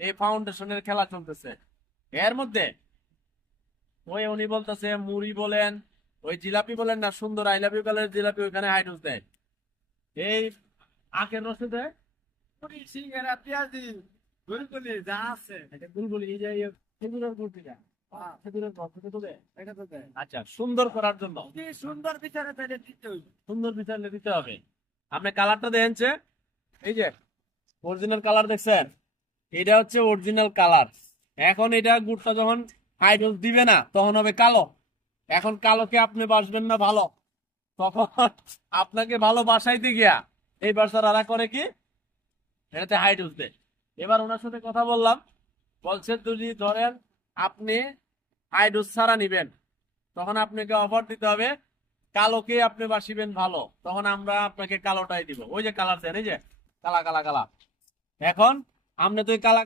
এই ফাউন্ডেশনের খেলা চলতেছে। এর মধ্যে ওই উনি বলতেছে মুড়ি বলেন, ওই জিলাপি বলেন না, সুন্দর আই লাভ ইউ কালারের জিলাপি ওইখানে হাইড্রোস দেয়, এই আখের রসে দেয়, পুরি সিঙ্গারা পেঁয়াজি গুলগুলি যা আছে এটা গুলগুলি, এই যে খেজুরের গুড়, খেজুরের রস থেকে তো দেয়। এটা তো দেয়। আচ্ছা, সুন্দর করার জন্য কি সুন্দর বিচারে তাহলে দিতে হইবে। সুন্দর বিচারলে দিতে হবে। আপনি কালারটা দেখেন, এই যে অরিজিনাল কালার দেখছেন, এটা হচ্ছে অরিজিনাল কালার। এখন এটা গুড়টা যখন হাইড্রোস দিবে না তখন হবে কালো। এখন কালোকে আপনি বাসবেন না ভালো, তখন আপনাকে ভালো বাসাইতে গিয়া এই বাসারা করে কি, এটাতে হাইড্রোস দেয়। এবার ওনার সাথে কথা বললাম, বলছে যদি ধরেন আপনি হাইড্রোস ছাড়া নিবেন, তখন আপনাকে অফার দিতে হবে কালোকে আপনি বাসিবেন ভালো, তখন আমরা আপনাকে কালোটাই দিব। ওই যে কালার দেন, এই যে কালা কালা কালা। এখন আপনি তো কালা